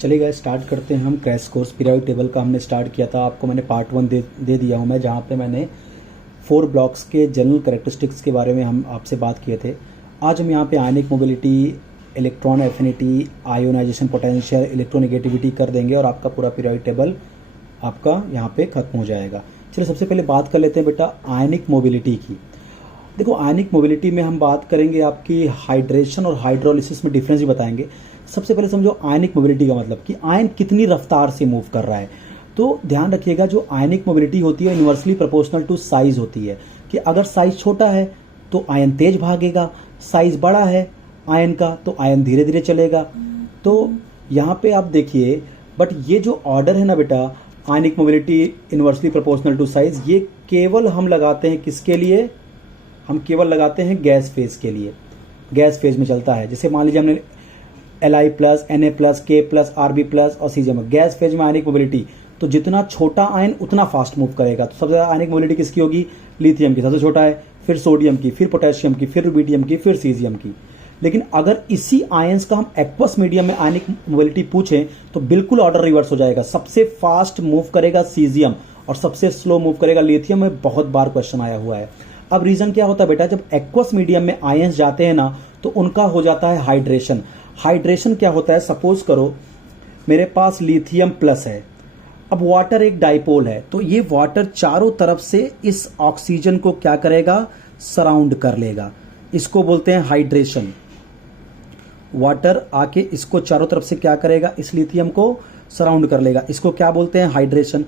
चलिए स्टार्ट करते हैं हम क्रैश कोर्स। पीरियोडिक टेबल का हमने स्टार्ट किया था, आपको मैंने पार्ट 1 दे दिया हूँ मैं, जहाँ पे मैंने 4 ब्लॉक्स के जनरल कैरेक्टरिस्टिक्स के बारे में हम आपसे बात किए थे। आज हम यहाँ पे ionic mobility, electron affinity, ionisation potential, electronegativity कर देंगे और आपका पूरा पीरियोडिक टेबल आपका यहाँ पे खत्म हो जाएगा। चलिए सबसे पहले बात कर लेते हैं बेटा आयनिक मोबिलिटी की। देखो आयनिक मोबिलिटी में हम बात करेंगे आपकी हाइड्रेशन और हाइड्रोलिसिस में डिफरेंस भी बताएंगे। सबसे पहले समझो आयनिक मोबिलिटी का मतलब कि आयन कितनी रफ्तार से मूव कर रहा है। तो ध्यान रखिएगा जो आयनिक मोबिलिटी होती है इन्वर्सली प्रोपोर्शनल टू साइज होती है, कि अगर साइज छोटा है तो आयन तेज भागेगा, साइज बड़ा है आयन का तो आयन धीरे धीरे चलेगा। तो यहाँ पे आप देखिए, बट ये जो ऑर्डर है ना बेटा ionic mobility inversely proportional to size, ये केवल हम लगाते हैं किसके लिए? हम केवल लगाते हैं गैस फेज के लिए। गैस फेज में चलता है, जैसे मान लीजिए हमने Li plus, Na plus, K plus, Rb plus और Cgm। गैस फेज में आयनिक मोबिलिटी, तो जितना छोटा आयन उतना फास्ट मूव करेगा। तो सबसे ज्यादा आयनिक मोबिलिटी किसकी होगी? लिथियम की, सबसे छोटा है, फिर सोडियम की, फिर पोटेशियम की, फिर रुबिडियम की, फिर सीजियम की। लेकिन अगर इसी आयंस का हम एक्वस मीडियम में आयनिक मोबिलिटी पूछें तो बिल्कुल ऑर्डर रिवर्स हो जाएगा। सबसे फास्ट मूव करेगा सीजियम और सबसे स्लो मूव करेगा लिथियम। में बहुत बार क्वेश्चन आया हुआ है। अब रीजन क्या होता है बेटा, जब एक्वस मीडियम में आयंस जाते हैं ना तो उनका हो जाता है हाइड्रेशन। हाइड्रेशन क्या होता है, सपोज करो मेरे पास लिथियम प्लस है, अब वाटर एक डाइपोल है, तो ये वाटर चारों तरफ से इस ऑक्सीजन को क्या करेगा? सराउंड कर लेगा। इसको बोलते हैं हाइड्रेशन। वाटर आके इसको चारों तरफ से क्या करेगा? इस लिथियम को सराउंड कर लेगा। इसको क्या बोलते हैं? हाइड्रेशन।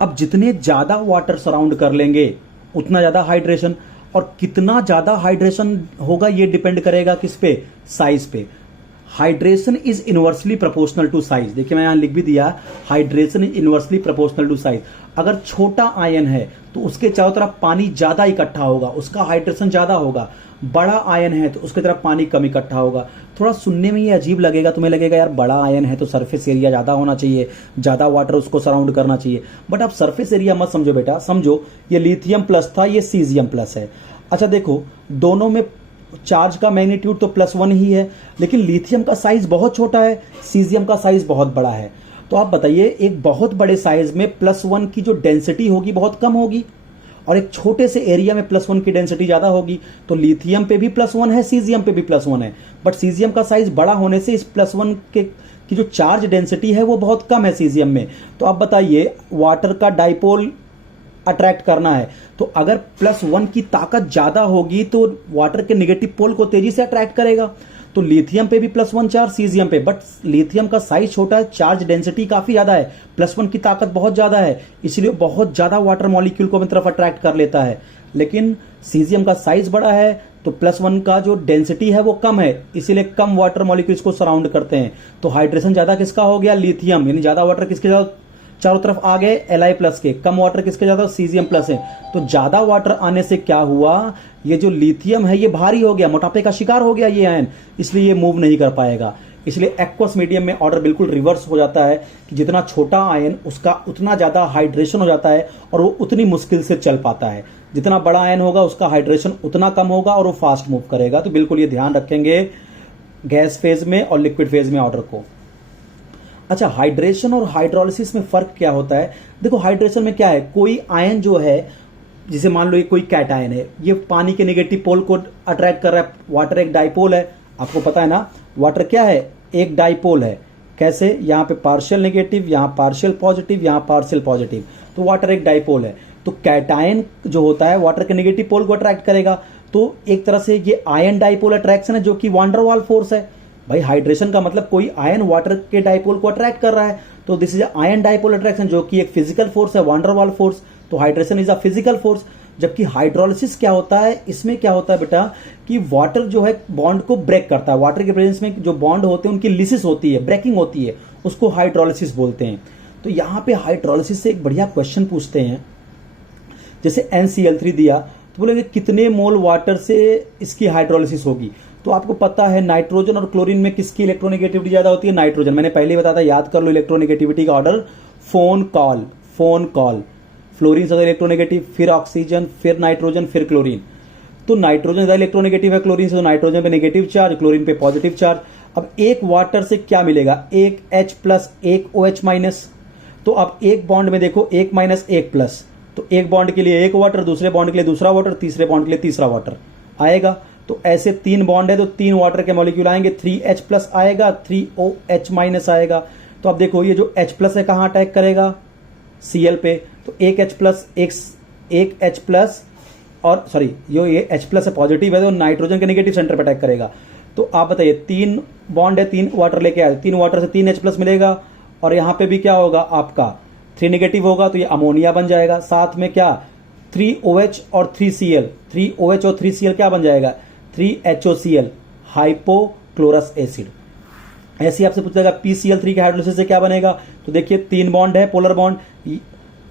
अब जितने ज्यादा वाटर सराउंड कर लेंगे उतना ज्यादा हाइड्रेशन, और कितना ज्यादा हाइड्रेशन होगा ये डिपेंड करेगा किस पे? साइज पे। Hydration is inversely proportional to size. देखिए मैं यहां लिख भी दिया, hydration is inversely proportional to size. अगर छोटा आयन है तो उसके चारों तरफ पानी ज्यादा इकट्ठा होगा, उसका हाइड्रेशन ज्यादा होगा। बड़ा आयन है तो उसके तरफ पानी कम इकट्ठा होगा। थोड़ा सुनने में ये अजीब लगेगा, तुम्हें लगेगा यार बड़ा आयन है तो सरफेस एरिया ज्यादा होना चाहिए, ज्यादा वाटर उसको सराउंड करना चाहिए। बट आप सरफेस एरिया मत समझो बेटा, समझो ये लिथियम प्लस था, ये सीजियम प्लस है। अच्छा देखो दोनों में चार्ज का मैग्नीट्यूड तो +1 ही है, लेकिन लिथियम का साइज बहुत छोटा है, सीजियम का साइज बहुत बड़ा है। तो आप बताइए एक बहुत बड़े साइज में +1 की जो डेंसिटी होगी बहुत कम होगी, और एक छोटे से एरिया में +1 की डेंसिटी ज्यादा होगी। तो लिथियम पे भी +1 है, सीजियम पे भी +1 है, बट सीजियम का साइज बड़ा होने से इस +1 के की जो चार्ज डेंसिटी है वो बहुत कम है सीजियम में। तो आप बताइए वाटर का डाइपोल अट्रैक्ट करना है तो अगर +1 की ताकत ज्यादा होगी तो वाटर के नेगेटिव पोल को तेजी से अट्रैक्ट करेगा। तो लिथियम पे भी +1 चार्ज, सीजियम पे, बट लिथियम का साइज छोटा है, चार्ज डेंसिटी काफी ज्यादा है, +1 की ताकत बहुत ज्यादा है, इसलिए बहुत ज्यादा वाटर मॉलिक्यूल को अपनी तरफ अट्रैक्ट कर लेता है। लेकिन सीजियम का साइज बड़ा है तो +1 का जो डेंसिटी है वो कम है, इसीलिए कम वाटर मॉलिक्यूल्स को सराउंड करते हैं। तो हाइड्रेशन ज्यादा किसका हो गया? लिथियम। यानी ज्यादा वाटर किसके ज्यादा चारों तरफ आ गए? Li प्लस के। कम वाटर किसके ज्यादा? सीजियम प्लस है। तो ज्यादा वाटर आने से क्या हुआ, ये जो लिथियम है ये भारी हो गया, मोटापे का शिकार हो गया ये आयन, इसलिए ये मूव नहीं कर पाएगा। इसलिए एक्वस मीडियम में ऑर्डर बिल्कुल रिवर्स हो जाता है कि जितना छोटा आयन उसका उतना ज्यादा हाइड्रेशन हो जाता है और वो उतनी मुश्किल से चल पाता है। जितना बड़ा आयन होगा उसका हाइड्रेशन उतना कम होगा और वो फास्ट मूव करेगा। तो बिल्कुल ये ध्यान रखेंगे गैस फेज में और लिक्विड फेज में ऑर्डर को। अच्छा हाइड्रेशन और हाइड्रोलिसिस में फर्क क्या होता है? देखो हाइड्रेशन में क्या है, कोई आयन जो है, जिसे मान लो ये कोई कैटायन है, ये पानी के नेगेटिव पोल को अट्रैक्ट कर रहा है। वाटर एक डाइपोल है, आपको पता है ना, वाटर क्या है? एक डाइपोल है। कैसे? यहाँ पे पार्शियल नेगेटिव, यहाँ पार्शियल पॉजिटिव, यहाँ पार्शियल पॉजिटिव, तो वाटर एक डाइपोल है। तो कैटायन जो होता है वाटर के नेगेटिव पोल को अट्रैक्ट करेगा। तो एक तरह से ये आयन डाइपोल अट्रैक्शन है जो कि वान डेर वाल फोर्स है। भाई हाइड्रेशन का मतलब कोई आयन वाटर के डाइपोल को अट्रैक्ट कर रहा है, तो this is ion dipole attraction जो कि एक फिजिकल फोर्स है, वान डेर वाल फोर्स। तो hydration is a physical force. जबकि हाइड्रोलिसिस क्या होता है, इसमें क्या होता है बेटा कि वाटर जो है बॉन्ड को ब्रेक करता है। वाटर के प्रेजेंस में जो बॉन्ड होते हैं उनकी लिसिस होती है, ब्रेकिंग होती है, उसको हाइड्रोलिसिस बोलते हैं। तो यहां पे हाइड्रोलिसिस से एक बढ़िया क्वेश्चन पूछते हैं, जैसे NCl3 दिया तो बोलेंगे कितने मोल वाटर से इसकी हाइड्रोलिसिस होगी। तो आपको पता है नाइट्रोजन और क्लोरीन में किसकी इलेक्ट्रोनेगेटिविटी ज्यादा होती है? नाइट्रोजन। मैंने पहले ही बताया था, याद कर लो इलेक्ट्रोनेगेटिविटी का ऑर्डर, फोन कॉल। फ्लोरीन ज्यादा इलेक्ट्रोनेगेटिव, फिर ऑक्सीजन, फिर नाइट्रोजन, फिर क्लोरीन। तो नाइट्रोजन ज्यादा इलेक्ट्रोनेगेटिव है क्लोरीन से, तो नाइट्रोजन पे नेगेटिव चार्ज, क्लोरीन पे पॉजिटिव चार्ज। अब एक वाटर से क्या मिलेगा, एक H प्लस एक OH माइनस। तो अब एक बॉन्ड में देखो एक माइनस एक प्लस, तो एक बॉन्ड के लिए एक वाटर, दूसरे बॉन्ड के लिए दूसरा वाटर, तीसरे बॉन्ड के लिए तीसरा वाटर आएगा। तो ऐसे 3 बॉन्ड है तो 3 वाटर के मॉलिक्यूल आएंगे, 3H प्लस आएगा, 3OH माइनस आएगा। तो अब देखो ये जो H प्लस है कहाँ अटैक करेगा, Cl पे। तो एक H प्लस एक H प्लस और सॉरी ये H प्लस है पॉजिटिव है तो नाइट्रोजन के नेगेटिव सेंटर पर अटैक करेगा। तो आप बताइए 3 बॉन्ड है, 3 वाटर लेके आए, 3 वाटर से 3H प्लस मिलेगा और यहाँ पे भी क्या होगा आपका 3 नेगेटिव होगा तो ये अमोनिया बन जाएगा। साथ में क्या 3OH और 3Cl, 3OH और 3Cl क्या बन जाएगा, 3HOCl हाइपोक्लोरस एसिड। ऐसे आपसे पूछा जाएगा PCl3 के हाइड्रोलिसिस से क्या बनेगा। तो देखिए 3 बॉन्ड है पोलर बॉन्ड,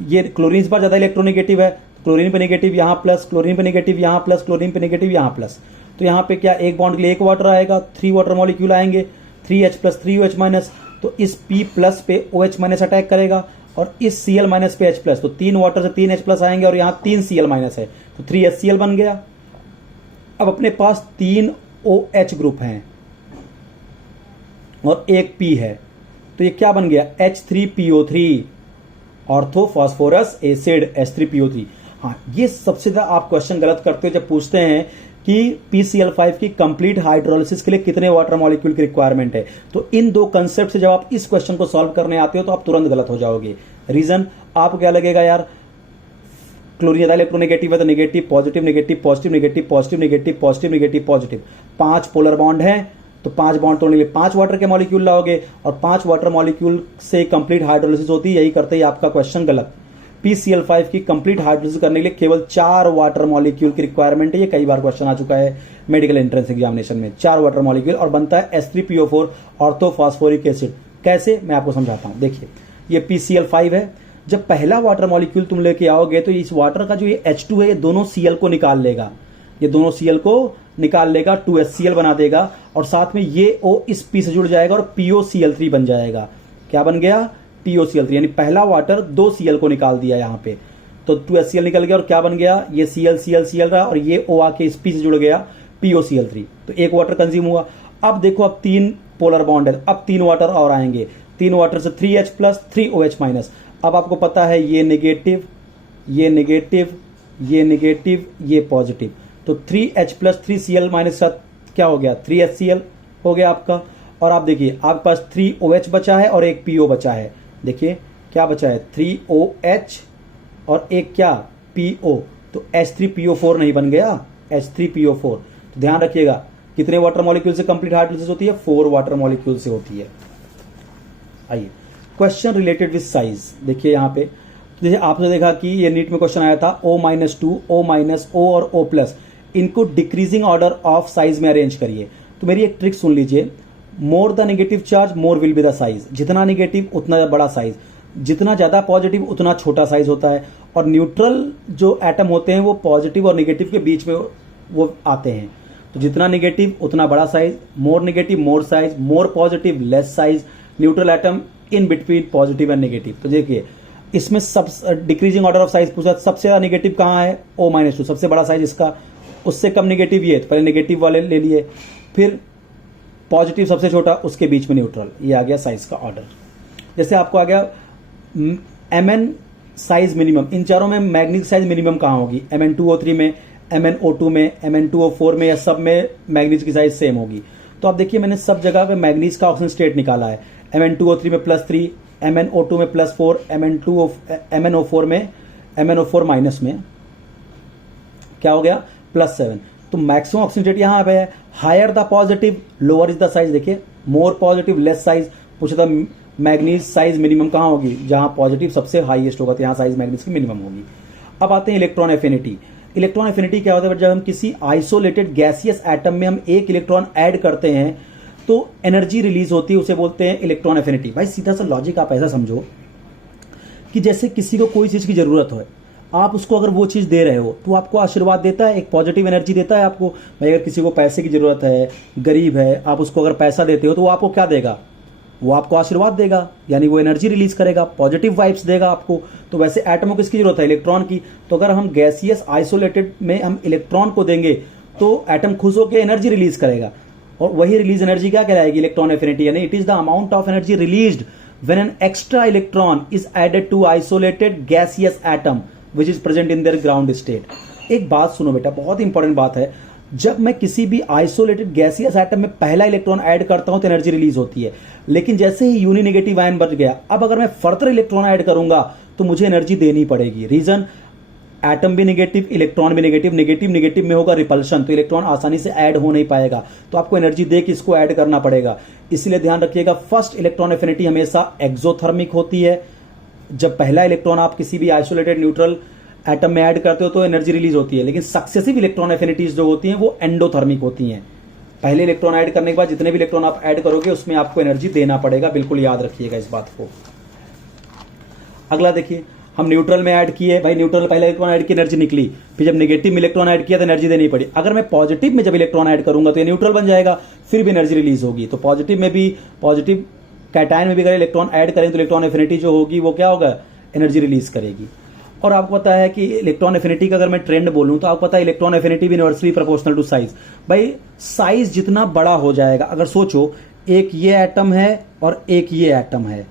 ये क्लोरीन पर ज्यादा इलेक्ट्रोनेगेटिव है, क्लोरीन पे नेगेटिव यहाँ प्लस, क्लोरीन पे नेगेटिव यहाँ प्लस, क्लोरीन पे नेगेटिव यहाँ प्लस। तो यहाँ पे क्या एक बॉन्ड के लिए एक वाटर आएगा, 3 वाटर मॉलिक्यूल आएंगे, 3H प्लस 3OH माइनस। तो इस P प्लस पे OH माइनस अटैक करेगा और इस Cl माइनस पे H प्लस। तो 3 वाटर से 3H प्लस आएंगे और यहाँ 3 Cl माइनस है तो 3HCl बन गया। अब अपने पास 3 OH ग्रुप हैं और एक P है तो ये क्या बन गया H3PO3 ortho phosphorus acid H3PO3। हाँ ये सबसे ज्यादा आप क्वेश्चन गलत करते हो जब पूछते हैं कि PCl5 की कंप्लीट हाइड्रोलिसिस के लिए कितने वाटर मॉलिक्यूल की रिक्वायरमेंट है। तो इन दो कंसेप्ट से जब आप इस क्वेश्चन को सॉल्व करने आते हो तो आप तुरंत गलत हो जाओगे। रीजन आपको क्या लगेगा, यार क्लोरीन ज्यादा इलेक्ट्रोनेगेटिव है तो negative positive negative positive negative positive negative positive negative positive, 5 polar bond है तो 5 बॉन्ड तोड़ने के लिए 5 वाटर के मॉलिक्यूल लाओगे और 5 वाटर मॉलिक्यूल से कंप्लीट हाइड्रोलिसिस होती है। यही करते ही आपका क्वेश्चन गलत। PCl5 की कंप्लीट हाइड्रोलिसिस करने के लिए केवल 4 वाटर मॉलिक्यूल की रिक्वायरमेंट है। ये कई बार क्वेश्चन आ चुका है मेडिकल एंट्रेंस एग्जामिनेशन में, 4 वाटर मॉलिक्यूल और बनता है H3PO4 ऑर्थोफॉस्फोरिक एसिड। कैसे मैं आपको समझाता हूं। देखिए ये PCl5 है, जब पहला वाटर मॉलिक्यूल तुम लेके आओगे तो इस वाटर का जो ये H2 है ये दोनों Cl को निकाल लेगा, ये दोनों Cl को निकाल लेगा, 2HCl बना देगा और साथ में ये O इस P से जुड़ जाएगा और POCl3 बन जाएगा। क्या बन गया, POCl3, यानी पहला वाटर 2 Cl को निकाल दिया यहाँ पे तो 2HCl निकल गया और क्या बन गया, ये Cl रहा और ये O आके इस P से जुड़ गया POCl3, तो एक वाटर कंज्यूम हुआ। अब देखो अब 3 पोलर बॉन्ड है, अब 3 वाटर और आएंगे, 3 वाटर से 3H प्लस 3OH माइनस। अब आपको पता है ये नेगेटिव ये नेगेटिव ये नेगेटिव ये पॉजिटिव, तो 3H प्लस 3Cl माइनस के साथ क्या हो गया 3HCl हो गया आपका। और आप देखिए आपके पास 3OH बचा है और एक PO बचा है, देखिए क्या बचा है 3OH और एक क्या PO, तो H3PO4 नहीं बन गया H3PO4। तो ध्यान रखिएगा कितने वाटर मॉलिक्यूल से कंप्लीट हाइड्रोलिसिस होती है, 4 वाटर मॉलिक्यूल से होती है। आइए क्वेश्चन रिलेटेड विद साइज, देखिए यहाँ पे जैसे आपने देखा कि ये नीट में क्वेश्चन आया था O-2 O-O और O+, इनको डिक्रीजिंग ऑर्डर ऑफ साइज में अरेंज करिए। तो मेरी एक ट्रिक सुन लीजिए, more the negative charge more will be the size, जितना नेगेटिव उतना बड़ा साइज, जितना ज्यादा पॉजिटिव उतना छोटा साइज होता है। और न्यूट्रल जो एटम होते हैं वो पॉजिटिव और नेगेटिव के बीच में वो आते हैं, तो जितना नेगेटिव उतना बड़ा size, more negative more size, more positive less size, neutral atom in between positive and negative. तो देखिए इसमें सब डिक्रीजिंग ऑर्डर ऑफ साइज पूछा, सबसे ज्यादा नेगेटिव कहाँ है O-2, सबसे बड़ा साइज इसका, उससे कम नेगेटिव ये, तो पहले नेगेटिव वाले ले लिए, फिर पॉजिटिव सबसे छोटा, उसके बीच में न्यूट्रल, ये आ गया साइज का ऑर्डर। जैसे आपको आ गया Mn साइज मिनिमम, इन चारों में मैग्नीज साइज मिनिमम कहाँ होगी, Mn2O3 में, MnO2 में, Mn2O4 में, या सब में मैग्नीज की साइज सेम होगी। तो आप देखिए मैंने सब जगह पे मैग्नीज का ऑक्सीजन स्टेट निकाला है, Mn2O3 में +3, MnO2 में +4, MnO4 में MnO4 माइनस में क्या हो गया +7। तो मैक्सिमम ऑक्सीजन स्टेट यहाँ पे है, higher the positive lower is the size. देखिए मोर पॉजिटिव लेस साइज पूछा था, मैग्नीज साइज मिनिमम कहाँ होगी, जहाँ पॉजिटिव सबसे हाईएस्ट होगा तो यहाँ साइज मैग्नीज की मिनिमम होगी। अब आते हैं इलेक्ट्रॉन एफिनिटी। इलेक्ट्रॉन एफिनिटी क्या होता है, जब हम किसी आइसोलेटेड गैसियस एटम में हम एक इलेक्ट्रॉन ऐड करते हैं तो एनर्जी रिलीज होती है, उसे बोलते हैं इलेक्ट्रॉन एफिनिटी। भाई सीधा सा लॉजिक आप ऐसा समझो कि जैसे किसी को कोई चीज की जरूरत हो, आप उसको अगर वो चीज दे रहे हो तो आपको आशीर्वाद देता है, एक पॉजिटिव एनर्जी देता है आपको। भाई अगर किसी को पैसे की जरूरत है, गरीब है, आप उसको अगर पैसा देते हो तो वो आपको क्या देगा, वो आपको आशीर्वाद देगा, यानी वो एनर्जी रिलीज करेगा, पॉजिटिव वाइब्स देगा आपको। तो वैसे एटमों किसकी जरूरत है, इलेक्ट्रॉन की। तो अगर हम गैसियस आइसोलेटेड में हम इलेक्ट्रॉन को देंगे तो एटम खुश होकर एनर्जी रिलीज करेगा और वही रिलीज एनर्जी क्या कहलाएगी? इलेक्ट्रॉन एफिनिटी, यानी it is the amount of energy released when an extra electron is added to isolated gaseous atom which is present in their ground state. एक बात सुनो बेटा, बहुत इंपॉर्टेंट बात है, जब मैं किसी भी आइसोलेटेड गैसियस एटम में पहला इलेक्ट्रॉन ऐड करता हूं तो एनर्जी रिलीज होती है, लेकिन जैसे ही यूनि नेगेटिव आयन बच गया, अब अगर मैं फर्दर इलेक्ट्रॉन ऐड करूंगा तो मुझे एनर्जी देनी पड़ेगी। रीजन, एटम भी नेगेटिव, इलेक्ट्रॉन भी नेगेटिव, नेगेटिव नेगेटिव में होगा रिपल्शन, तो इलेक्ट्रॉन आसानी से ऐड हो नहीं पाएगा, तो आपको एनर्जी दे के इसको ऐड करना पड़ेगा। इसलिए ध्यान रखिएगा, फर्स्ट इलेक्ट्रॉन एफिनिटी हमेशा एक्सोथर्मिक होती है। जब पहला इलेक्ट्रॉन आप किसी भी आइसोलेटेड न्यूट्रल एटम में ऐड करते हो तो एनर्जी रिलीज होती है, लेकिन सक्सेसिव इलेक्ट्रॉन एफिनिटीज जो होती हैं वो एंडोथर्मिक होती हैं। पहले इलेक्ट्रॉन ऐड करने के बाद जितने भी इलेक्ट्रॉन आप ऐड करोगे उसमें आपको एनर्जी देना पड़ेगा, बिल्कुल याद रखिएगा इस बात को। अगला देखिए, हम न्यूट्रल में ऐड किए, भाई न्यूट्रल पहले इलेक्ट्रॉन ऐड की एनर्जी निकली, फिर जब नेगेटिव में इलेक्ट्रॉन ऐड किया तो एनर्जी देनी पड़ी। अगर मैं पॉजिटिव में जब इलेक्ट्रॉन ऐड करूंगा तो ये न्यूट्रल बन जाएगा, फिर भी एनर्जी रिलीज होगी। तो पॉजिटिव में भी, पॉजिटिव कैटायन में भी अगर इलेक्ट्रॉन ऐड करें तो इलेक्ट्रॉन एफिनिटी जो होगी वो क्या होगा? एनर्जी रिलीज करेगी। और आपको पता है कि इलेक्ट्रॉन एफिनिटी का अगर मैं ट्रेंड बोलूं तो आपको पता है इलेक्ट्रॉन एफिनिटी भी इनवर्सली प्रोपोर्शनल टू साइज। भाई साइज जितना बड़ा हो जाएगा, अगर सोचो एक ये एटम है और एक ये एटम है,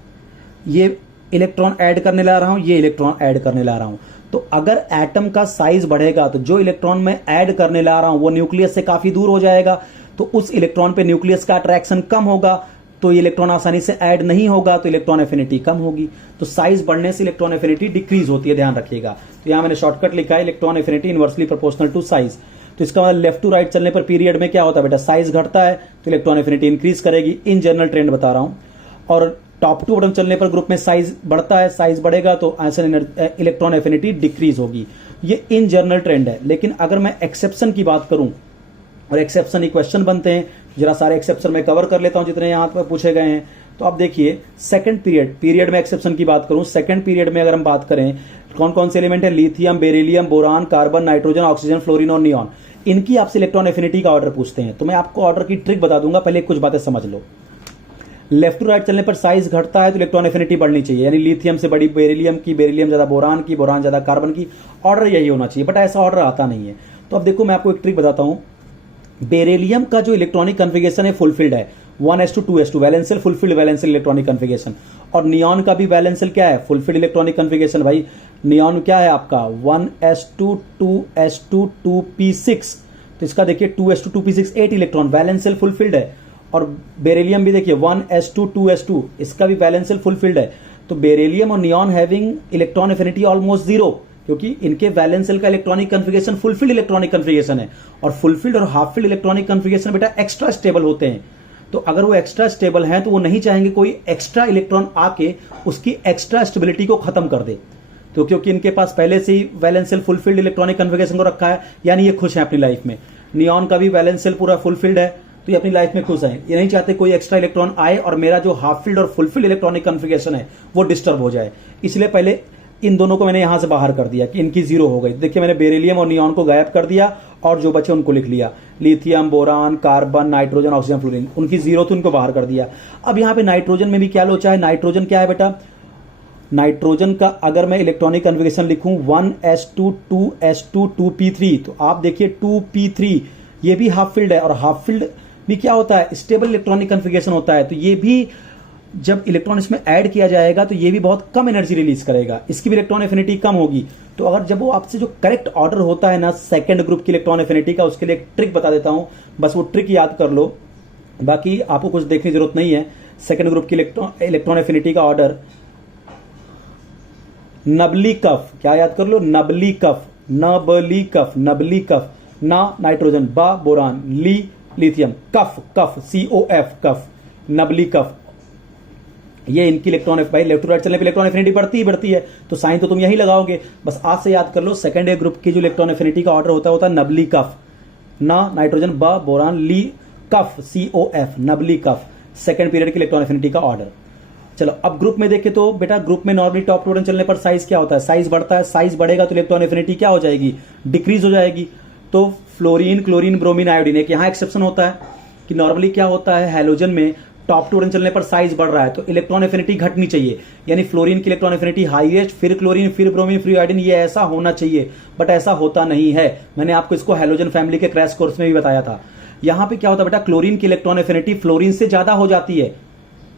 ये इलेक्ट्रॉन ऐड करने ला रहा हूं, ये इलेक्ट्रॉन ऐड करने ला रहा हूं, तो अगर एटम का साइज बढ़ेगा तो जो इलेक्ट्रॉन मैं ऐड करने ला रहा हूं वो न्यूक्लियस से काफी दूर हो जाएगा, तो उस इलेक्ट्रॉन पे न्यूक्लियस का अट्रैक्शन कम होगा, तो इलेक्ट्रॉन आसानी से ऐड नहीं होगा, तो इलेक्ट्रॉन एफिनिटी कम होगी। तो साइज बढ़ने से इलेक्ट्रॉन एफिनिटी डिक्रीज होती है, ध्यान रखिएगा। तो यहां मैंने शॉर्टकट लिखा है electron affinity inversely proportional to size. तो इसका मतलब लेफ्ट टू राइट चलने पर पीरियड में क्या होता है बेटा? साइज घटता है तो इलेक्ट्रॉन एफिनिटी इंक्रीज करेगी, इन जनरल ट्रेंड बता रहा हूं। और टॉप टू बटन चलने पर ग्रुप में साइज बढ़ता है, साइज बढ़ेगा तो इलेक्ट्रॉन एफिनिटी डिक्रीज होगी। ये इन जनरल ट्रेंड है। लेकिन अगर मैं एक्सेप्शन की बात करूं, और एक्सेप्शन ही क्वेश्चन बनते हैं, जरा सारे एक्सेप्शन में कवर कर लेता हूं जितने यहां पर पूछे गए हैं। तो अब देखिए, सेकंड पीरियड में एक्सेप्शन की बात करूं, सेकंड पीरियड में अगर हम बात करें कौन कौन से एलिमेंट है? Lithium, beryllium, boron, carbon, nitrogen, oxygen, fluorine और नियॉन। इनकी आपसे इलेक्ट्रॉन एफिनिटी का ऑर्डर पूछते हैं, तो मैं आपको ऑर्डर की ट्रिक बता दूंगा, पहले कुछ बातें समझ लो। लेफ्ट टू राइट चलने पर साइज घटता है तो इलेक्ट्रॉन एफिनिटी बढ़नी चाहिए, यानी लिथियम से बड़ी बेरिलियम की, बेरिलियम ज्यादा बोरान की, बोरान ज्यादा कार्बन की, ऑर्डर यही होना चाहिए। बट ऐसा ऑर्डर आता नहीं है। तो अब देखो मैं आपको एक ट्रिक बताता हूं। बेरिलियम का जो इलेक्ट्रॉनिक कन्फिगरेशन है फुलफिल्ड है, 1s2 2s2 वैलेंशियल fulfilled वैलेंशियल electronic configuration. और नियॉन का भी वैलेंशियल क्या है? Fulfilled electronic configuration. भाई नियॉन क्या है आपका? 1s2 2s2 2p6। तो इसका देखिए 2s2 2p6 8 इलेक्ट्रॉन वैलेंशियल फुलफिल्ड है। और बेरिलियम भी देखिए 1s2 2s2, इसका भी वैलेंशियल फुलफिल्ड है। तो बेरिलियम और neon having electron affinity almost zero, क्योंकि इनके वैलेंशियल का electronic configuration fulfilled electronic configuration है। और फुलफिल्ड और हाफ फिल्ड इलेक्ट्रॉनिक कन्फिगरेशन बेटा एक्स्ट्रा स्टेबल होते हैं। तो अगर वो एक्स्ट्रा स्टेबल हैं तो वो नहीं चाहेंगे कोई एक्स्ट्रा इलेक्ट्रॉन आके उसकी एक्स्ट्रा स्टेबिलिटी को खत्म कर दे। तो क्योंकि इनके पास पहले से ही वैलेंशियल फुलफिल्ड इलेक्ट्रॉनिक कन्फिगरेशन को रखा है, यानी ये खुश है अपनी लाइफ में। नियॉन का भी वैलेंशियल पूरा फुलफिल्ड है, तो ये अपनी लाइफ में खुश है। ये नहीं चाहते कोई एक्स्ट्रा इलेक्ट्रॉन आए और मेरा जो हाफ फिल्ड और फुलफिल्ड इलेक्ट्रॉनिक कन्फिगरेशन है वो डिस्टर्ब हो जाए। इसलिए पहले इन दोनों को मैंने यहां से बाहर कर दिया कि इनकी जीरो हो गई। देखिए मैंने बेरिलियम और नियॉन को गायब कर दिया और जो बचे उनको लिख लिया, lithium, boron, carbon, nitrogen, oxygen, fluorine, उनकी जीरो तो उनको बाहर कर दिया। अब यहां पे नाइट्रोजन में भी क्या लोचा है? नाइट्रोजन क्या है बेटा? नाइट्रोजन का अगर मैं इलेक्ट्रॉनिक कन्फिगरेशन लिखूं 1s2 2s2 2p3, तो आप देखिए 2p3 ये भी हाफ फील्ड है। और हाफ फील्ड भी क्या होता है? स्टेबल इलेक्ट्रॉनिक कन्फिगरेशन होता है। तो ये भी जब इलेक्ट्रॉन इसमें ऐड किया जाएगा तो ये भी बहुत कम एनर्जी रिलीज करेगा, इसकी भी इलेक्ट्रॉन एफिनिटी कम होगी। तो अगर जब वो आपसे जो करेक्ट ऑर्डर होता है ना सेकंड ग्रुप की इलेक्ट्रॉन एफिनिटी का, उसके लिए एक ट्रिक बता देता हूं, बस वो ट्रिक याद कर लो, बाकी आपको कुछ देखने की जरूरत नहीं है। सेकंड ग्रुप की इलेक्ट्रॉन एफिनिटी का ऑर्डर नबली कफ, क्या याद कर लो? नबली कफ, नबली कफ, नबली कफ, ना नाइट्रोजन, बा बोरान, ली लिथियम, कफ कफ COF कफ, नबली कफ। ये इनकी इलेक्ट्रॉन भाई लेफ्ट टू राइट चलने पे इलेक्ट्रॉन एफिनिटी बढ़ती है, तो साइन तो तुम यही लगाओगे। बस आज से याद कर लो, सेकंड ए ग्रुप की जो इलेक्ट्रॉन एफिनिटी का ऑर्डर होता है नबली कफ, ना नाइट्रोजन, बा बोरान, ली कफ COF, नबली कफ, सेकंड पीरियड की इलेक्ट्रॉन एफिनिटी का ऑर्डर। चलो अब ग्रुप में देखें तो बेटा ग्रुप में नॉर्मली टॉप टू बटन चलने पर साइज क्या होता है? साइज बढ़ता है, साइज बढ़ेगा तो इलेक्ट्रॉन एफिनिटी क्या हो जाएगी? डिक्रीज हो जाएगी। तो फ्लोरीन, क्लोरीन, ब्रोमीन, आयोडीन, एक यहां एक्सेप्शन होता है कि नॉर्मली क्या होता है हैलोजन में टॉप टू बटन चलने पर साइज बढ़ रहा है तो इलेक्ट्रॉन एफिनिटी घटनी चाहिए, यानी फ्लोरीन की इलेक्ट्रॉन एफिनिटी हाईएस्ट, फिर क्लोरीन, फिर ब्रोमीन, फिर आयोडीन, ये ऐसा होना चाहिए। बट ऐसा होता नहीं है। मैंने आपको इसको हैलोजन फैमिली के क्रैश कोर्स में भी बताया था। यहां पे क्या होता है बेटा, क्लोरीन की इलेक्ट्रॉन एफिनिटी फ्लोरीन से ज्यादा हो जाती है,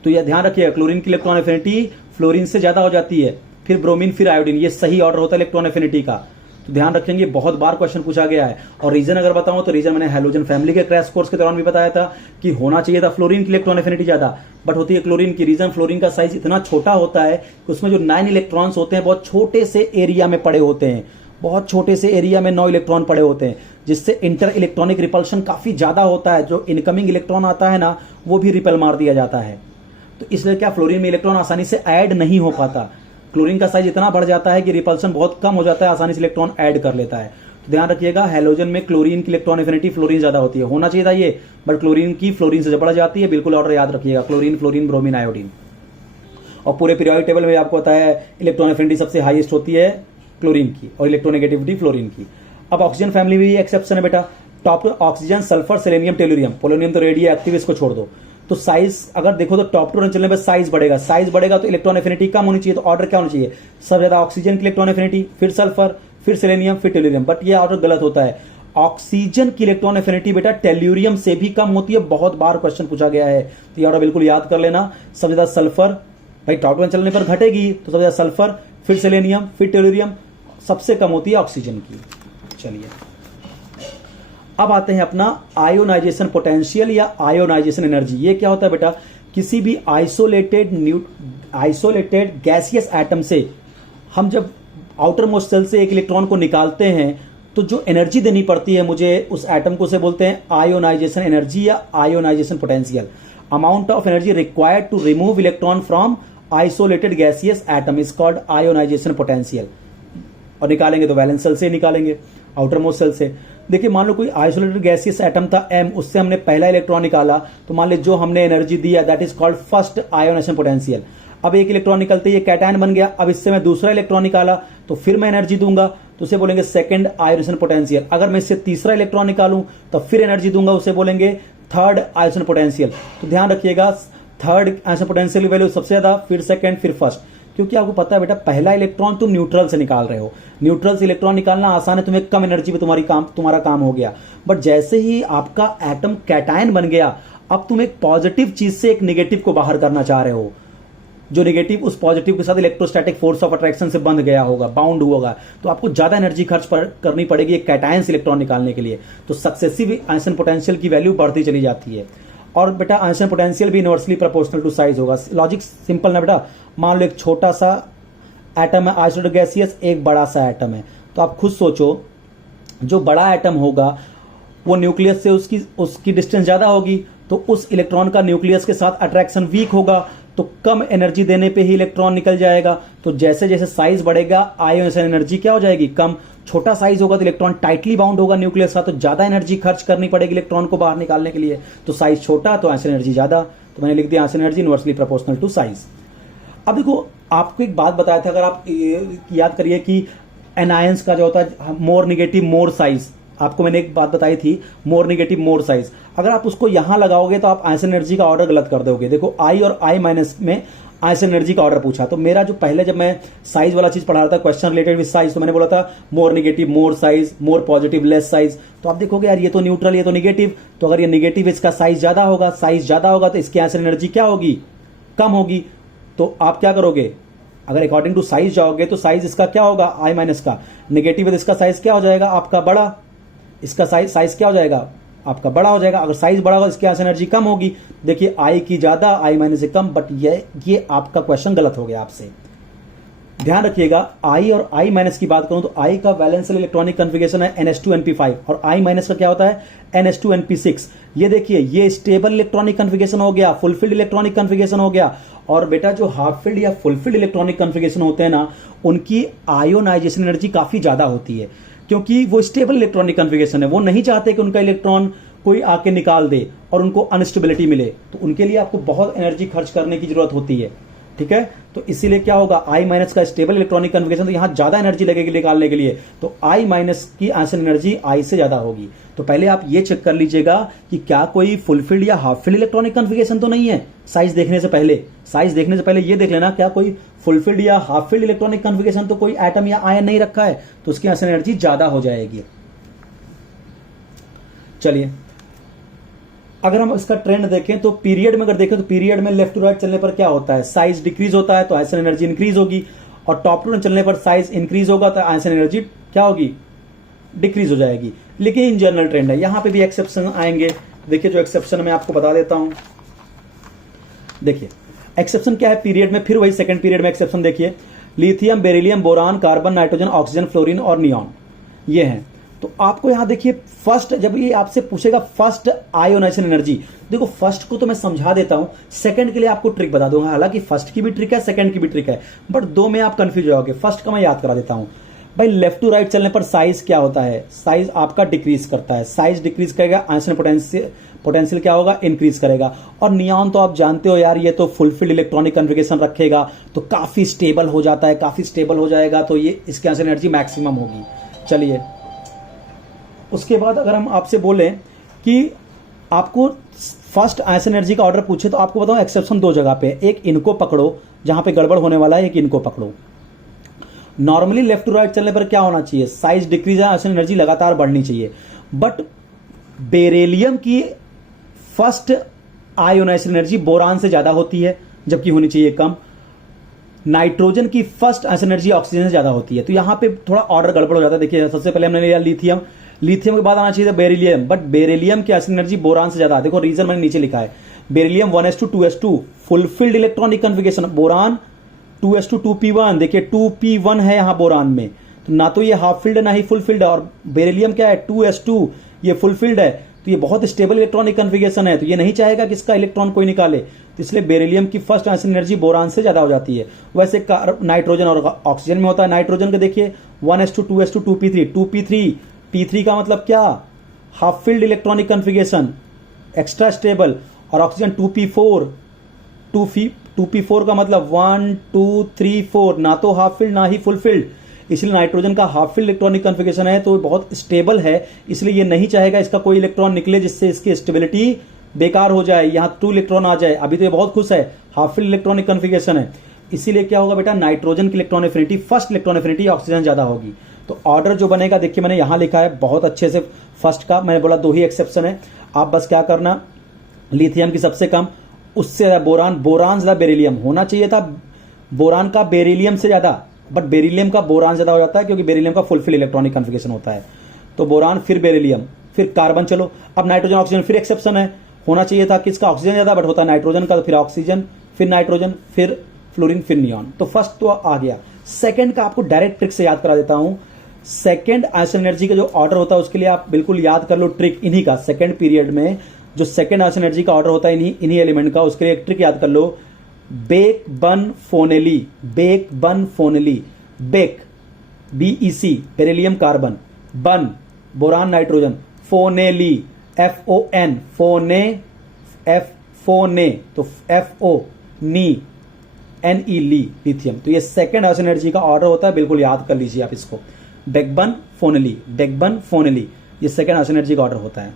तो यह ध्यान रखिएगा, क्लोरीन की इलेक्ट्रॉन एफिनिटी फ्लोरीन से ज्यादा हो जाती है, फिर ब्रोमीन, फिर आयोडीन, ये सही ऑर्डर होता है इलेक्ट्रॉन एफिनिटी का। तो ध्यान रखेंगे, बहुत बार क्वेश्चन पूछा गया है। और रीजन अगर बताऊं तो रीजन मैंने हैलोजन फैमिली के क्रैश कोर्स के दौरान भी बताया था कि होना चाहिए था फ्लोरीन की इलेक्ट्रॉन एफिनिटी ज्यादा, बट होती है क्लोरीन की। रीजन फ्लोरीन का साइज इतना छोटा होता है कि उसमें जो 9 इलेक्ट्रॉन्स होते हैं बहुत छोटे से एरिया में पड़े होते हैं, बहुत छोटे से एरिया में 9 इलेक्ट्रॉन पड़े होते हैं, जिससे इंटर इलेक्ट्रॉनिक रिपल्शन काफी ज्यादा होता है। जो इनकमिंग इलेक्ट्रॉन आता है ना, वो भी रिपेल मार दिया जाता है। तो इसलिए क्या, फ्लोरीन में इलेक्ट्रॉन आसानी से ऐड नहीं हो पाता। क्लोरीन का साइज इतना बढ़ जाता है कि रिपल्शन बहुत कम हो जाता है, आसानी से इलेक्ट्रॉन ऐड कर लेता है। तो ध्यान रखिएगा, हैलोजन में क्लोरीन की इलेक्ट्रॉन एफिनिटी फ्लोरीन ज्यादा होती है, होना चाहिए था ये, बट क्लोरीन की फ्लोरीन से बढ़ जाती है। बिल्कुल ऑर्डर याद रखिएगा, क्लोरीन, फ्लोरीन, ब्रोमीन, आयोडीन। और पूरे पीरियोडिक टेबल में आपको पता है इलेक्ट्रॉन एफिनिटी सबसे हाईएस्ट होती है क्लोरीन की और इलेक्ट्रोनेगेटिविटी फ्लोरीन की। अब ऑक्सीजन फैमिली में भी एक्सेप्शन है बेटा, top oxygen, sulphur, selenium, tellurium. Polonium तो रेडियो एक्टिव, इसको छोड़ दो। तो साइज अगर देखो तो टॉप टू रन चलने पर साइज बढ़ेगा, साइज बढ़ेगा तो इलेक्ट्रॉन एफिनिटी कम होनी चाहिए। तो ऑर्डर क्या होना चाहिए, सबसे ज्यादा ऑक्सीजन की इलेक्ट्रॉन एफिनिटी, फिर सल्फर, फिर सेलेनियम, फिर टेलुरियम। बट ये ऑर्डर गलत होता है। ऑक्सीजन की इलेक्ट्रॉन एफिनिटी बेटा टेल्यूरियम से भी कम होती है, बहुत बार क्वेश्चन पूछा गया है, तो ये ऑर्डर बिल्कुल याद कर लेना। सबसे ज्यादा सल्फर, भाई टॉप टू रन चलने पर घटेगी, तो सबसे ज्यादा सल्फर, फिर सेलेनियम, फिर टेलुरियम, सबसे कम होती है ऑक्सीजन की। चलिए अब आते हैं अपना आयोनाइजेशन पोटेंशियल या आयोनाइजेशन एनर्जी। ये क्या होता है बेटा, किसी भी आइसोलेटेड गैसियस एटम से हम जब आउटर मोस्ट सेल से एक इलेक्ट्रॉन को निकालते हैं तो जो एनर्जी देनी पड़ती है मुझे उस एटम को, उसे बोलते हैं आयोनाइजेशन एनर्जी या ionisation potential. Amount of energy required to remove electron from isolated gaseous atom is called ionisation potential. और निकालेंगे तो वैलेंस सेल से निकालेंगे, आउटर मोस्ट सेल से। देखिए मान लो कोई आइसोलेटेड गैसियस एटम था M, उससे हमने पहला इलेक्ट्रॉन निकाला, तो मान लो जो हमने एनर्जी दिया that is called first ionization potential. अब एक इलेक्ट्रॉन निकलते ही ये कैटायन बन गया, अब इससे मैं दूसरा इलेक्ट्रॉन निकाला तो फिर मैं एनर्जी दूंगा, तो उसे बोलेंगे सेकंड आयोनाइजेशन पोटेंशियल। अगर मैं इससे तीसरा इलेक्ट्रॉन निकालूं तो फिर एनर्जी दूंगा, उसे बोलेंगे थर्ड आयोनाइजेशन पोटेंशियल। तो ध्यान रखिएगा, थर्ड आयोनाइजेशन पोटेंशियल की वैल्यू सबसे ज्यादा, फिर सेकंड, फिर फर्स्ट। क्योंकि आपको पता है बेटा पहला इलेक्ट्रॉन तुम न्यूट्रल से निकाल रहे हो, न्यूट्रल से इलेक्ट्रॉन निकालना आसान है, तुम्हें कम एनर्जी में तुम्हारा काम हो गया। बट जैसे ही आपका एटम कैटायन बन गया, अब तुम एक पॉजिटिव चीज से एक नेगेटिव को बाहर करना चाह रहे हो, जो नेगेटिव उस पॉजिटिव के साथ इलेक्ट्रोस्टैटिक फोर्स ऑफ अट्रैक्शन से बंध गया होगा, बाउंड होगा, तो आपको ज्यादा एनर्जी खर्च करनी पड़ेगी एक कैटायन से इलेक्ट्रॉन निकालने के लिए। तो सक्सेसिव आयोनाइजेशन पोटेंशियल की वैल्यू बढ़ती चली जाती है। और बेटा आयोनाइजेशन पोटेंशियल भी इनवर्सली प्रोपोर्शनल टू साइज होगा। लॉजिक सिंपल ना बेटा, मान लो एक छोटा सा एटम है आइसोलेटेड गैसियस, एक बड़ा सा एटम है, तो आप खुद सोचो जो बड़ा एटम होगा वो न्यूक्लियस से उसकी डिस्टेंस ज्यादा होगी, तो उस इलेक्ट्रॉन का न्यूक्लियस के साथ अट्रैक्शन वीक होगा, तो कम एनर्जी देने पे ही इलेक्ट्रॉन निकल जाएगा। तो जैसे जैसे साइज बढ़ेगा आयोनाइजेशन एनर्जी क्या हो जाएगी, कम। छोटा साइज होगा तो इलेक्ट्रॉन टाइटली बाउंड होगा न्यूक्लियस के साथ, तो ज्यादा एनर्जी खर्च करनी पड़ेगी इलेक्ट्रॉन को बाहर निकालने के लिए। तो साइज छोटा तो आयोनाइजेशन एनर्जी ज्यादा, तो मैंने लिख दिया ionisation energy inversely proportional to size. अब देखो आपको एक बात बताया था, अगर आप याद करिए कि एनायंस का जो होता है मोर निगेटिव मोर साइज, आपको मैंने एक बात बताई थी मोर निगेटिव मोर साइज, अगर आप उसको यहां लगाओगे तो आप आयोनाइजेशन एनर्जी का ऑर्डर गलत कर दोगे। देखो I और I माइनस में आयोनाइजेशन एनर्जी का ऑर्डर पूछा, तो मेरा जो पहले जब मैं साइज वाला चीज पढ़ा रहा था क्वेश्चन रिलेटेड विद साइज, तो मैंने बोला था more negative more size, more positive less size. तो आप देखोगे यार ये तो न्यूट्रल, ये तो निगेटिव, तो अगर ये निगेटिव इसका साइज ज्यादा होगा, साइज ज्यादा होगा तो इसकी आयोनाइजेशन एनर्जी क्या होगी, कम होगी। तो आप क्या करोगे, अगर अकॉर्डिंग टू साइज जाओगे तो साइज इसका क्या होगा I माइनस का, निगेटिव है इसका साइज क्या हो जाएगा आपका बड़ा, इसका साइज क्या हो जाएगा आपका बड़ा हो जाएगा। अगर साइज बड़ा होगा इसकी आयोनाइजेशन एनर्जी कम होगी। देखिए I की ज्यादा I माइनस से कम, बट ये आपका क्वेश्चन गलत हो गया आपसे। ध्यान रखिएगा I और I माइनस की बात करूं तो I का वैलेंशियल इलेक्ट्रॉनिक कन्फिगरेशन है NH2NP5 और I माइनस का क्या होता है NH2NP6। ये देखिए ये स्टेबल इलेक्ट्रॉनिक कन्फिगरेशन हो गया, फुलफिल्ड इलेक्ट्रॉनिक कन्फिगरेशन हो गया। और बेटा जो हाफ फिल्ड या फुलफिल्ड इलेक्ट्रॉनिक कन्फिगरेशन होते हैं ना, उनकी आयोनाइजेशन एनर्जी काफी ज्यादा होती है, क्योंकि वो स्टेबल इलेक्ट्रॉनिक कन्फिगरेशन है, वो नहीं चाहते कि उनका इलेक्ट्रॉन कोई आके निकाल दे और उनको अनस्टेबिलिटी मिले, तो उनके लिए आपको बहुत एनर्जी खर्च करने की जरूरत होती है। ठीक है, तो इसीलिए क्या होगा I माइनस का स्टेबल इलेक्ट्रॉनिक कन्फिगरेशन, तो यहां ज्यादा एनर्जी लगेगी निकालने के लिए, तो I माइनस की आयोनाइजेशन एनर्जी I से ज्यादा होगी। तो पहले आप ये चेक कर लीजिएगा कि क्या कोई फुलफिल्ड या हाफ फिल्ड इलेक्ट्रॉनिक कन्फिगरेशन तो नहीं है। साइज देखने से पहले ये देख लेना क्या कोई फुलफिल्ड या हाफ फिल्ड इलेक्ट्रॉनिक कन्फिगरेशन तो कोई एटम या आयन नहीं रखा है, तो उसकी आयोनाइजेशन एनर्जी ज्यादा हो जाएगी। चलिए अगर हम इसका ट्रेंड देखें तो पीरियड में अगर देखें तो पीरियड में लेफ्ट टू राइट चलने पर क्या होता है, साइज डिक्रीज होता है तो आयसन एनर्जी इंक्रीज होगी, और टॉप टू डाउन चलने पर साइज इंक्रीज होगा तो आयसन एनर्जी क्या होगी, डिक्रीज हो जाएगी। लेकिन इन जनरल ट्रेंड है, यहां पे भी एक्सेप्शन आएंगे। देखिए जो एक्सेप्शन मैं आपको बता देता हूं, देखिए एक्सेप्शन क्या है पीरियड में, फिर वही सेकंड पीरियड में एक्सेप्शन देखिए, lithium, beryllium, boron, carbon, nitrogen, oxygen, fluorine और नियॉन, ये हैं। तो आपको यहां देखिए फर्स्ट, जब ये आपसे पूछेगा फर्स्ट आयोनाइजेशन एनर्जी, देखो फर्स्ट को तो मैं समझा देता हूं, सेकंड के लिए आपको ट्रिक बता दूंगा। हालांकि फर्स्ट की भी ट्रिक है, सेकंड की भी ट्रिक है, बट दो में आप कंफ्यूज हो जाओगे। फर्स्ट का मैं याद करा देता हूं भाई, लेफ्ट टू राइट चलने पर साइज क्या होता है, साइज आपका डिक्रीज करता है, साइज डिक्रीज करेगा, आयसन पोटेंशियल क्या होगा, इंक्रीज करेगा। और नियॉन तो आप जानते हो यार, ये तो फुलफिल्ड इलेक्ट्रॉनिक कन्फिगरेशन रखेगा तो काफी स्टेबल हो जाता है, काफी स्टेबल हो जाएगा, तो ये इसके आयसन एनर्जी मैक्सिमम होगी। चलिए उसके बाद अगर हम आपसे बोलें कि आपको फर्स्ट आयसन एनर्जी का ऑर्डर पूछे तो आपको बताऊं एक्सेप्शन दो जगह पे, एक इनको पकड़ो जहां पे गड़बड़ होने वाला है, एक इनको पकड़ो। नॉर्मली लेफ्ट टू राइट चलने पर क्या होना चाहिए, साइज डिक्रीज है, आयसन एनर्जी लगातार बढ़नी चाहिए। बट बेरिलियम की फर्स्ट आयोनाइजेशन एनर्जी बोरान से ज्यादा होती है, जबकि होनी चाहिए कम। नाइट्रोजन की फर्स्ट आयसन एनर्जी ऑक्सीजन से ज्यादा होती है, तो यहां पे थोड़ा ऑर्डर गड़बड़ हो जाता है। देखिए सबसे पहले हमने लिया लिथियम, लिथियम के बाद आना चाहिए था बेरिलियम, बट बेरिलियम की आयसन एनर्जी बोरान से ज्यादा। देखो रीजन मैंने नीचे लिखा है, beryllium 1s2 2s2 fulfilled electronic configuration, boron 2s2 2p1, देखिए 2p1 है यहां बोरान में, तो ना तो ये हाफ फिल्ड है ना ही फुल फिल्ड है, और बेरिलियम क्या है 2s2, ये फुल फिल्ड है, तो ये बहुत स्टेबल इलेक्ट्रॉनिक कन्फिगरेशन है, तो ये नहीं चाहेगा कि इसका इलेक्ट्रॉन कोई निकाले, तो इसलिए बेरिलियम की फर्स्ट आयसन एनर्जी बोरान से ज्यादा हो जाती है। वैसे नाइट्रोजन और ऑक्सीजन में होता है, नाइट्रोजन का देखिए 1s2 2s2 2p3 2p3, p3 का मतलब क्या, half filled electronic configuration, extra stable, और ऑक्सीजन 2p4 2p4 का मतलब 1 2 3 4, ना तो हाफ फिल्ड ना ही फुल फिल्ड, इसलिए नाइट्रोजन का हाफ फिल्ड इलेक्ट्रॉनिक कन्फिगरेशन है तो बहुत स्टेबल है, इसलिए ये नहीं चाहेगा इसका कोई इलेक्ट्रॉन निकले जिससे इसकी स्टेबिलिटी बेकार हो जाए, यहां 2 इलेक्ट्रॉन आ जाए। अभी तो ये बहुत खुश है, हाफ फिल्ड इलेक्ट्रॉनिक कन्फिगरेशन है, इसीलिए क्या होगा बेटा, नाइट्रोजन की electron affinity, first electron affinity oxygen ज्यादा होगी। तो ऑर्डर जो बनेगा देखिए मैंने यहां लिखा है बहुत अच्छे से, फर्स्ट का मैंने बोला दो ही एक्सेप्शन है, आप बस क्या करना, लिथियम की सबसे कम, उससे ज्यादा बोरान, बोरान ज्यादा बेरिलियम, होना चाहिए था बोरान का बेरिलियम से ज्यादा, बट बेरिलियम का बोरान ज्यादा हो जाता है क्योंकि बेरिलियम का फुलफिल इलेक्ट्रॉनिक कन्फिगरेशन होता है। तो बोरान फिर बेरिलियम फिर कार्बन, चलो अब नाइट्रोजन ऑक्सीजन, फिर एक्सेप्शन है, होना चाहिए था किसका, ऑक्सीजन ज्यादा, बट होता है नाइट्रोजन का, तो फिर ऑक्सीजन फिर नाइट्रोजन फिर फ्लोरीन फिर नियॉन। तो फर्स्ट तो आ गया। सेकंड का आपको डायरेक्ट ट्रिक से याद करा देता हूं, सेकंड आयसन एनर्जी का जो ऑर्डर होता है उसके लिए आप बिल्कुल याद कर लो ट्रिक इन्हीं का, सेकंड पीरियड में जो सेकंड आयसन एनर्जी का ऑर्डर होता है इन्हीं एलिमेंट का, उसके लिए एक ट्रिक याद कर लो, बेक बन फोनेली, बेक बन फोनेली, बेक BEC बेरिलियम कार्बन, बन बोरान नाइट्रोजन, फोनेली FON फोने, फोने तो FO नी NE ली लिथियम। तो ये सेकंड आयसन एनर्जी का ऑर्डर होता है, बिल्कुल याद कर लीजिए आप इसको, बेकबन फोनेली, बेकबन फोनेली, ये सेकंड आयसन एनर्जी का ऑर्डर होता है।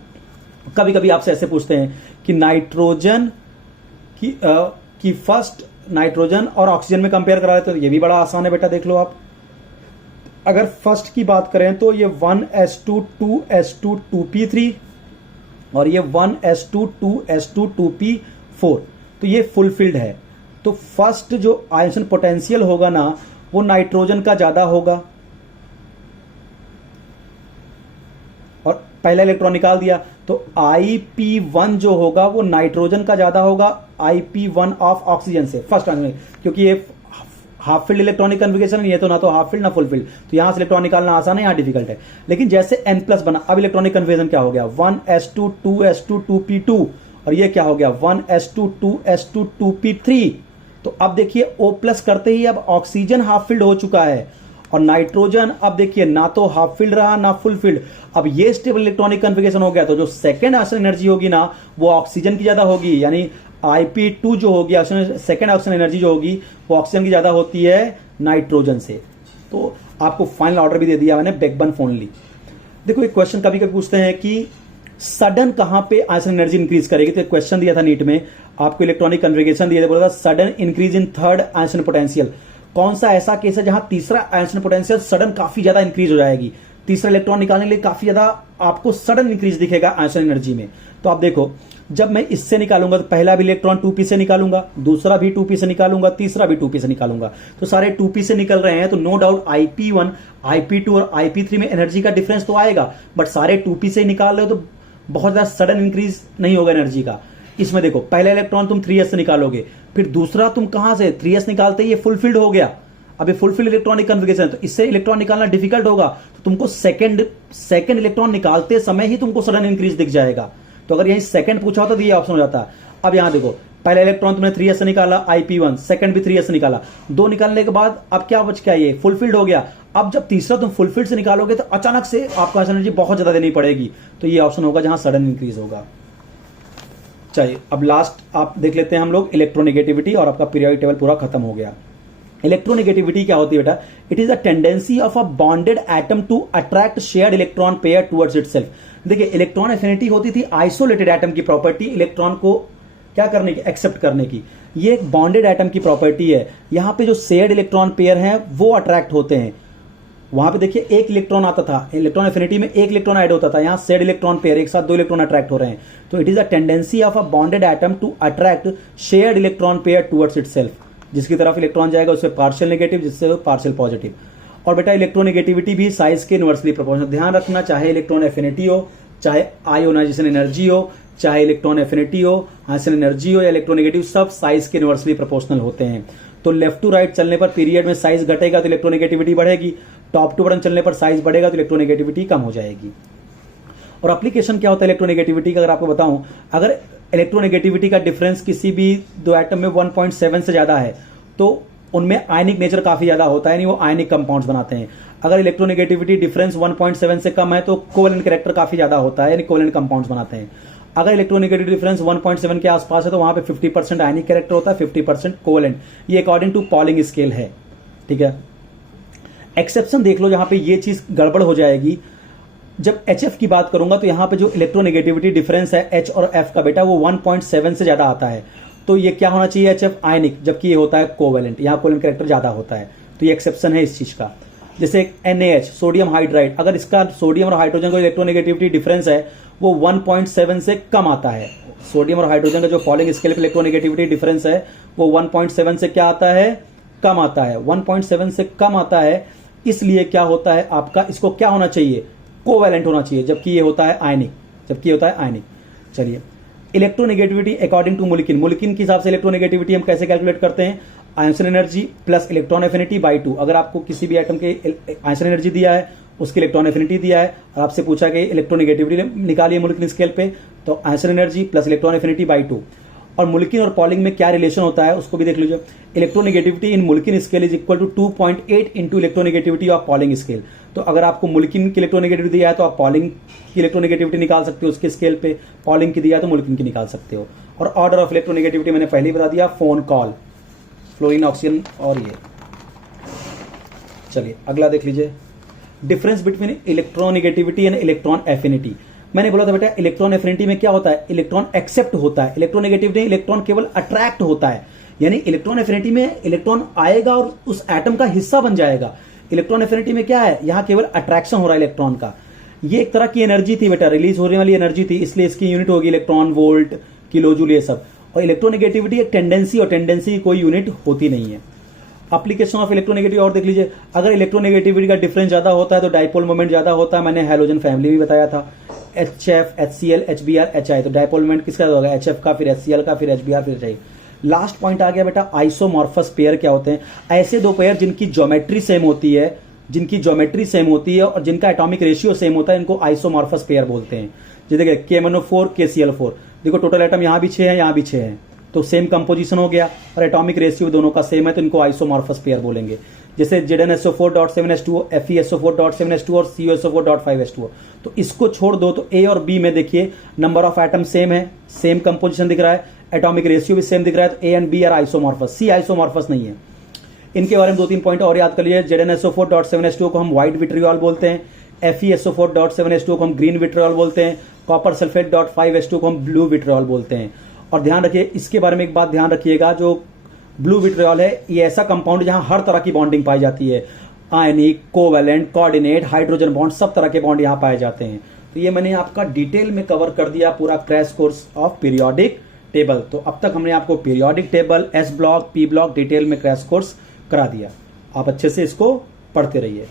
कभी कभी आपसे ऐसे पूछते हैं कि नाइट्रोजन की फर्स्ट नाइट्रोजन और ऑक्सीजन में कंपेयर करा रहे, तो ये भी बड़ा आसान है बेटा, देख लो आप। अगर फर्स्ट की बात करें तो ये 1s2 2s2 2p3 और ये 1s2 2s2 2p4, तो ये फुलफिल्ड है। तो फर्स्ट जो आयसन पोटेंशियल होगा ना वो नाइट्रोजन का ज्यादा होगा, और पहला इलेक्ट्रॉन निकाल दिया तो IP1 जो होगा वो नाइट्रोजन का ज्यादा होगा IP1 ऑफ ऑक्सीजन से, फर्स्ट आयसन, क्योंकि ये हाफ फील्ड इलेक्ट्रॉनिक कन्फिगरेशन है, ये तो ना तो हाफ फील्ड ना फुल फील्ड, तो यहां से इलेक्ट्रॉन निकालना आसान है, यहां डिफिकल्ट है। लेकिन जैसे N+ बना, अब इलेक्ट्रॉनिक कन्फिगरेशन क्या हो गया, 1s2 2s2 2p2, और ये क्या हो गया 1s2 2s2 2p3। तो अब देखिए O+ करते ही अब ऑक्सीजन हाफ फील्ड हो चुका है, और नाइट्रोजन अब देखिए ना तो हाफ फील्ड रहा ना फुल फील्ड, अब ये स्टेबल इलेक्ट्रॉनिक कन्फिगरेशन हो गया। तो जो सेकंड आयसन एनर्जी होगी ना वो ऑक्सीजन की ज्यादा होगी, यानी IP2 जो होगी सेकंड ऑक्सीजन एनर्जी जो होगी वो ऑक्सीजन की ज्यादा होती है नाइट्रोजन से। तो आपको फाइनल ऑर्डर भी दे दिया मैंने, बेकबन फोनली। देखो एक क्वेश्चन कभी कभी पूछते हैं कि सडन कहां पे आयसन एनर्जी इंक्रीज करेगी, तो एक क्वेश्चन दिया था नीट में, आपको इलेक्ट्रॉनिक कन्फिगरेशन दिया था, बोला था sudden increase in third ionisation potential, कौन सा ऐसा केस है जहां तीसरा आयसन पोटेंशियल सडन काफी ज्यादा इंक्रीज हो जाएगी, तीसरा इलेक्ट्रॉन निकालने के लिए काफी ज्यादा आपको सडन इंक्रीज दिखेगा आयंस एनर्जी में। तो आप देखो, जब मैं इससे निकालूंगा तो पहला भी इलेक्ट्रॉन 2p से निकालूंगा, दूसरा भी 2p से निकालूंगा, तीसरा भी 2p से निकालूंगा, तो सारे 2p से निकल रहे हैं। तो नो डाउट IP1, IP2 और IP3 में एनर्जी का डिफरेंस तो आएगा, बट सारे 2p से ही निकाल रहे हो तो बहुत ज्यादा सडन इंक्रीज नहीं होगा एनर्जी का। इसमें देखो, पहला इलेक्ट्रॉन तुम 3s से निकालोगे, फिर दूसरा तुम कहां से 3s निकालते ही ये फुलफिल्ड हो गया, अभी फुलफिल इलेक्ट्रॉनिक कन्फिगरेशन है, तो इससे इलेक्ट्रॉन निकालना डिफिकल्ट होगा, तो तुमको सेकंड इलेक्ट्रॉन निकालते समय ही तुमको सडन इंक्रीज दिख जाएगा। तो अगर यही सेकंड पूछा होता तो ये ऑप्शन हो जाता। अब यहां देखो, पहला इलेक्ट्रॉन तुमने 3s से निकाला IP1, सेकंड भी 3s से निकाला, दो निकालने के बाद अब क्या बच गया, ये फुलफिल्ड हो गया। अब जब तीसरा तुम फुलफिल्ड से निकालोगे तो अचानक से आपको एनर्जी बहुत ज्यादा देनी पड़ेगी, तो ये ऑप्शन होगा जहां सडन इंक्रीज होगा। चलिए अब लास्ट आप देख लेते हैं हम लोग इलेक्ट्रोनेगेटिविटी, और आपका पीरियोडिक टेबल पूरा खत्म हो गया। इलेक्ट्रोनेगेटिविटी क्या होती है बेटा? It is a tendency of a bonded atom to attract shared electron pair towards itself. देखिए, इलेक्ट्रॉन एफिनिटी होती थी आइसोलेटेड एटम की प्रॉपर्टी, इलेक्ट्रॉन को क्या करने की, एक्सेप्ट करने की। ये एक बॉन्डेड एटम की प्रॉपर्टी है। यहां पे जो शेयर्ड इलेक्ट्रॉन पेयर हैं वो अट्रैक्ट होते हैं। वहां पे देखिए एक इलेक्ट्रॉन आता था, इलेक्ट्रॉन एफिनिटी में एक इलेक्ट्रॉन ऐड होता था, यहां शेयर्ड इलेक्ट्रॉन पेयर एक साथ दो इलेक्ट्रॉन अट्रैक्ट हो रहे हैं। तो it is a tendency of a bonded atom to attract shared electron pair towards itself. जिसकी तरफ इलेक्ट्रॉन जाएगा उससे पार्शियल नेगेटिव, जिससे पार्शियल पॉजिटिव। और बेटा इलेक्ट्रोनेगेटिविटी भी साइज के इनवर्सली प्रोपोर्शनल। ध्यान रखना, चाहे इलेक्ट्रॉन एफिनिटी हो, चाहे आयोनाइजेशन एनर्जी हो, चाहे इलेक्ट्रॉन एफिनिटी हो, आयंस एनर्जी हो या इलेक्ट्रोनेगेटिव, सब साइज के इनवर्सली प्रोपोर्शनल होते हैं। तो लेफ्ट टू राइट चलने पर पीरियड में साइज घटेगा तो इलेक्ट्रोनेगेटिविटी बढ़ेगी, टॉप टू बटन चलने पर साइज बढ़ेगा तो इलेक्ट्रोनेगेटिविटी कम हो जाएगी। और एप्लीकेशन क्या होता है इलेक्ट्रोनेगेटिविटी का, अगर आपको बताऊं, अगर इलेक्ट्रोनेगेटिविटी का डिफरेंस किसी भी दो एटम में 1.7 से ज्यादा है तो उनमें आयनिक नेचर काफी ज्यादा होता है, यानी वो आयनिक कंपाउंड्स बनाते हैं। अगर इलेक्ट्रोनेगेटिविटी डिफरेंस 1.7 से कम है तो कोवेलेंट कैरेक्टर काफी ज्यादा होता है, यानी कोवेलेंट कंपाउंड्स बनाते हैं। अगर इलेक्ट्रोनेगेटिव डिफरेंस 1.7 के आसपास है तो वहां पे 50% आयनिक कैरेक्टर होता है, 50% कोवेलेंट। ये अकॉर्डिंग टू पॉलिंग स्केल है, ठीक है। एक्सेप्शन देख लो, जहां पे ये चीज गड़बड़ हो जाएगी। जब HF की बात करूंगा तो यहां पे जो इलेक्ट्रोनेगेटिविटी डिफरेंस है H और F का बेटा, वो 1.7 से ज्यादा आता है। तो ये क्या होना चाहिए, HF आयनिक, जबकि ये होता है कोवेलेंट, यहां कोवेलेंट कैरेक्टर ज्यादा होता है। तो ये एक्सेप्शन है इस चीज का। जैसे NaH, सोडियम हाइड्राइड, अगर इसका सोडियम और हाइड्रोजन का इलेक्ट्रोनेगेटिविटी डिफरेंस है वो 1.7 से कम आता है। सोडियम और हाइड्रोजन का जो पॉलिंग स्केल पे इलेक्ट्रोनेगेटिविटी डिफरेंस है वो 1.7 से क्या आता है, कम आता है। 1.7 से कम आता है, इसलिए क्या होता है आपका, इसको क्या होना चाहिए, कोवेलेंट होना चाहिए, जबकि ये होता है आयनिक, चलिए electronegativity according to Mulliken, Mulliken के हिसाब से इलेक्ट्रोनेगेटिविटी हम कैसे कैलकुलेट करते हैं, ionisation energy plus electron affinity by 2। अगर आपको किसी भी एटम के आयंसन एनर्जी दिया है, उसकी इलेक्ट्रॉन एफिनिटी दिया है, और आपसे पूछा कि इलेक्ट्रोनेगेटिविटी निकालिए मोलिकिन स्केल पे, तो ionisation energy plus electron affinity by 2। और मोलिकिन और पॉलिंग में क्या रिलेशन होता है उसको भी देख लीजिए। Electronegativity in Mulliken scale is equal to 2.8 into electronegativity of Pauling scale. तो अगर आपको मोलिकिन की इलेक्ट्रोनेगेटिविटी दिया है तो आप पॉलिंग की इलेक्ट्रोनेगेटिविटी निकाल सकते हो उसके स्केल पे, पॉलिंग की दिया है तो मोलिकिन की निकाल सकते हो। और ऑर्डर ऑफ इलेक्ट्रोनेगेटिविटी मैंने पहले ही बता दिया, फोन कॉल, फ्लोरीन, ऑक्सीजन और ये। चलिए अगला देख लीजिए, difference between electronegativity and electron affinity. मैंने बोला था बेटा इलेक्ट्रॉन एफिनिटी में क्या होता है, इलेक्ट्रॉन एक्सेप्ट होता है, इलेक्ट्रोनेगेटिविटी में इलेक्ट्रॉन केवल अट्रैक्ट होता है। यानी इलेक्ट्रॉन एफिनिटी में इलेक्ट्रॉन आएगा और उस एटम का हिस्सा बन जाएगा। इलेक्ट्रॉन एफिनिटी में क्या है, यहां केवल अट्रैक्शन हो रहा है इलेक्ट्रॉन का। ये एक तरह की एनर्जी थी बेटा, रिलीज होने वाली एनर्जी थी, इसलिए इसकी यूनिट होगी इलेक्ट्रॉन वोल्ट, किलोजूल, ये सब। और इलेक्ट्रोनेगेटिविटी एक टेंडेंसी, और टेंडेंसी की कोई यूनिट होती नहीं है। एप्लीकेशन ऑफ इलेक्ट्रोनेगेटिव और देख लीजिए, अगर इलेक्ट्रोनेगेटिविटी का डिफरेंस ज्यादा होता है तो डाइपोल मोमेंट ज्यादा होता है। मैंने हैलोजन फैमिली भी बताया था, HF, HCl, HBr, HI। तो डाइपोल मोमेंट किसका होगा, HF का, फिर HCl का, फिर HBr, फिर HI। लास्ट पॉइंट आ गया बेटा, आइसोमॉर्फस पेयर क्या होते हैं। ऐसे दो पेयर जिनकी ज्योमेट्री सेम होती है, और जिनका एटॉमिक रेशियो सेम होता है, इनको आइसोमॉर्फस पेयर बोलते हैं। जैसे देखिए KMnO4, KCl4, देखो टोटल एटम यहां भी 6 है, यहां भी 6 है, तो सेम कंपोजिशन हो गया और एटॉमिक रेशियो दोनों का सेम है, तो इनको आइसोमॉर्फस पेयर बोलेंगे। जैसे ZnSO4.7H2O, FeSO4.7H2O और COSO4.5H2O। तो इसको छोड़ दो तो A और B में देखिए नंबर ऑफ एटम सेम है, सेम कंपोजिशन दिख रहा है, एटॉमिक रेशियो भी सेम दिख रहा है, तो A and B are isomorphous, C isomorphous नहीं है। इनके बारे में 2-3 पॉइंट और याद कर लीजिए। ZnSO4.7H2O को हम व्हाइट विट्रियोल बोलते हैं, FeSO4.7H2O को हम ग्रीन विट्रियोल बोलते हैं, कॉपर सल्फेट.5H2O को हम ब्लू विट्रियोल बोलते हैं। और ध्यान रखिए, इसके बारे में एक बात ध्यान रखिएगा, जो ब्लू विट्रियोल है ये ऐसा कंपाउंड जहां हर तरह की बॉन्डिंग पाई जाती है। आयनिक, कोवेलेंट, कोऑर्डिनेट, हाइड्रोजन बॉन्ड, सब तरह के बॉन्ड यहाँ पाए जाते हैं। तो ये मैंने आपका डिटेल में कवर कर दिया पूरा crash course of periodic table. तो अब तक हमने आपको periodic table, S block, P block detail में क्रैश कोर्स करा दिया। आप अच्छे से इसको पढ़ते रहिए।